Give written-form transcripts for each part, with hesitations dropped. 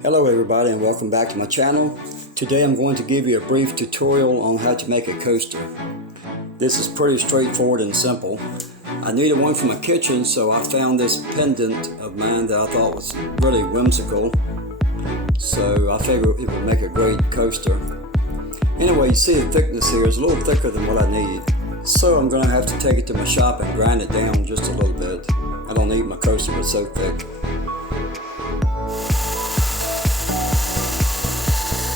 Hello everybody and welcome back to my channel. Today I'm going to give you a brief tutorial on how to make a coaster. This is pretty straightforward and simple. I needed one for my kitchen, so I found this pendant of mine that I thought was really whimsical. So I figured it would make a great coaster. Anyway, you see the thickness here is a little thicker than what I need. So I'm going to have to take it to my shop and grind it down just a little bit. I don't need my coaster but so thick.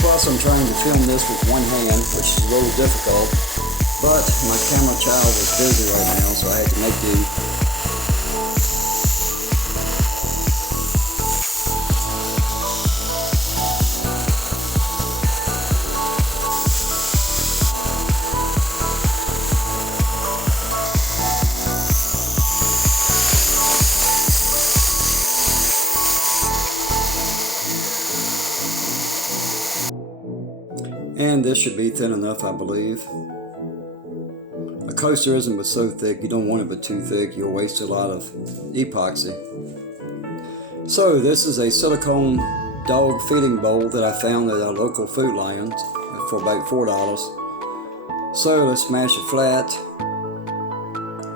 Plus I'm trying to film this with one hand, which is a little difficult, but my camera child was busy right now, so I had to make do. And this should be thin enough, I believe. A coaster isn't but so thick. You don't want it but too thick. You'll waste a lot of epoxy. So this is a silicone dog feeding bowl that I found at our local Food Lion for about $4. So let's smash it flat.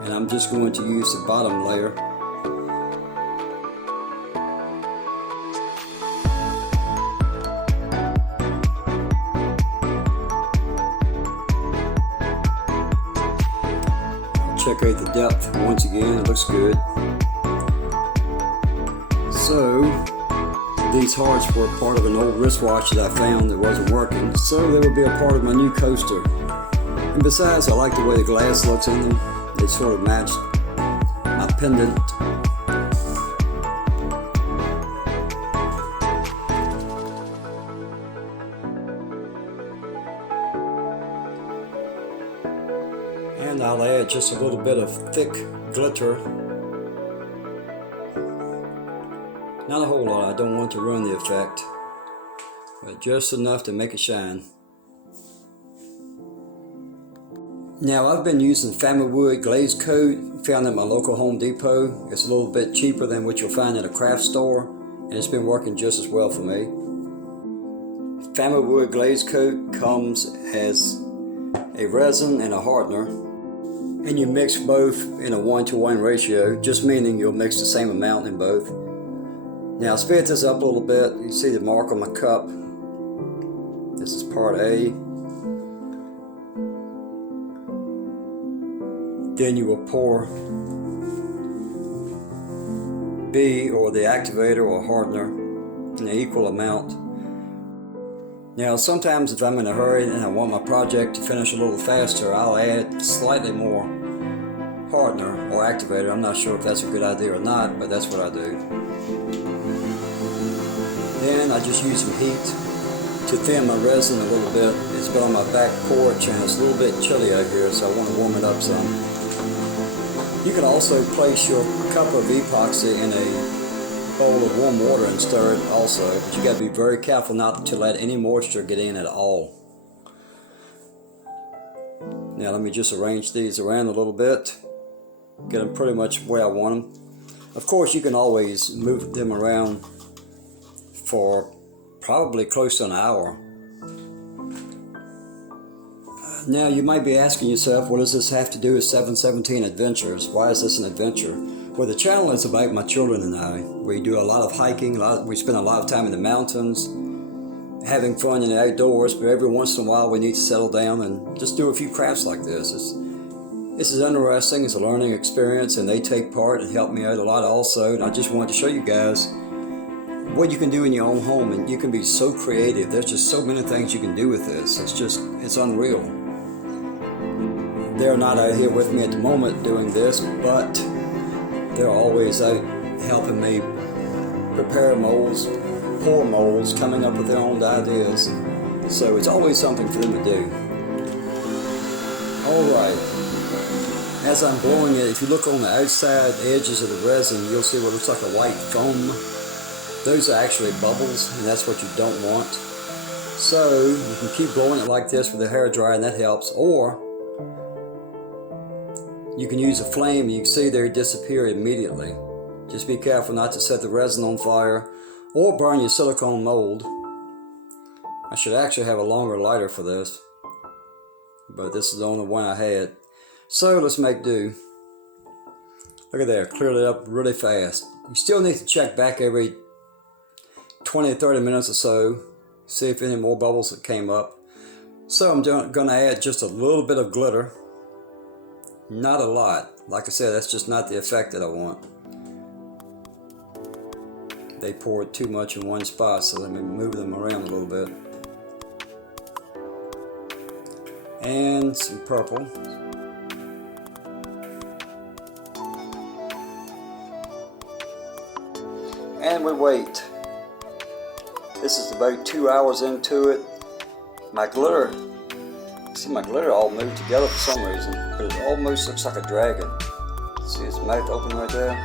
And I'm just going to use the bottom layer. Check out the depth once again, it looks good. So these hearts were part of an old wristwatch that I found that wasn't working, so they will be a part of my new coaster. And besides, I like the way the glass looks in them. They sort of match my pendant. And I'll add just a little bit of thick glitter. Not a whole lot, I don't want to ruin the effect, but just enough to make it shine. Now I've been using family wood glaze coat, found at my local Home Depot. It's a little bit cheaper than what you'll find at a craft store, and it's been working just as well for me. Family wood glaze coat comes as a resin and a hardener. And you mix both in a 1-to-1 ratio, just meaning you'll mix the same amount in both. Now I'll speed this up a little bit. You see the mark on my cup. This is part A. Then you will pour B, or the activator or hardener, in an equal amount. Now sometimes if I'm in a hurry and I want my project to finish a little faster, I'll add slightly more hardener or activator. I'm not sure if that's a good idea or not, but that's what I do. Then I just use some heat to thin my resin a little bit. It's been on my back porch and it's a little bit chilly out here, so I want to warm it up some. You can also place your cup of epoxy in a bowl of warm water and stir it also, but you got to be very careful not to let any moisture get in at all. Now let me just arrange these around a little bit, get them pretty much where I want them. Of course you can always move them around for probably close to an hour. Now you might be asking yourself, what does this have to do with 717 Adventures? Why is this an adventure? Well, the channel is about my children and I. We do a lot of hiking, we spend a lot of time in the mountains, having fun in the outdoors, but every once in a while we need to settle down and just do a few crafts like this. This is interesting, it's a learning experience, and they take part and help me out a lot also, and I just wanted to show you guys what you can do in your own home, and you can be so creative. There's just so many things you can do with this. It's unreal. They're not out here with me at the moment doing this, but they're always out helping me prepare molds, pour molds, coming up with their own ideas. So it's always something for them to do. Alright, as I'm blowing it, if you look on the outside edges of the resin, you'll see what looks like a white foam. Those are actually bubbles, and that's what you don't want. So you can keep blowing it like this with a hairdryer, and that helps. Or you can use a flame, and you can see they disappear immediately. Just be careful not to set the resin on fire or burn your silicone mold. I should actually have a longer lighter for this, but this is the only one I had. So let's make do. Look at there, cleared it up really fast. You still need to check back every 20 to 30 minutes or so, see if any more bubbles that came up. So I'm going to add just a little bit of glitter, not a lot. Like I said, that's just not the effect that I want. They poured too much in one spot, so let me move them around a little bit. And some purple. And we wait. This is about 2 hours into it. My glitter, see my glitter all moved together for some reason, but it almost looks like a dragon. See his mouth open right there?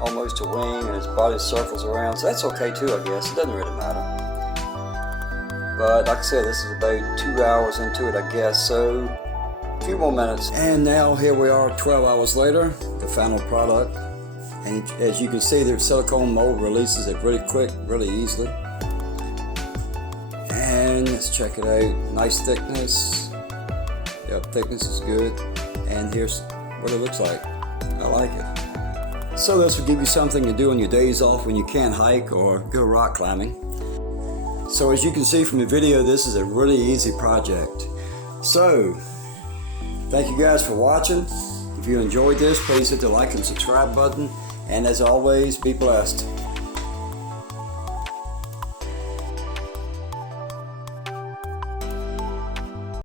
Almost a wing, and his body circles around, so that's okay too, I guess. It doesn't really matter. But like I said, this is about 2 hours into it, I guess, so a few more minutes. And now here we are 12 hours later, the final product. And as you can see, the silicone mold releases it really quick, really easily. And let's check it out. Nice thickness. Yep, thickness is good. And here's what it looks like. I like it. So this will give you something to do on your days off when you can't hike or go rock climbing. So as you can see from the video, this is a really easy project. So, thank you guys for watching. If you enjoyed this, please hit the like and subscribe button. And as always, be blessed.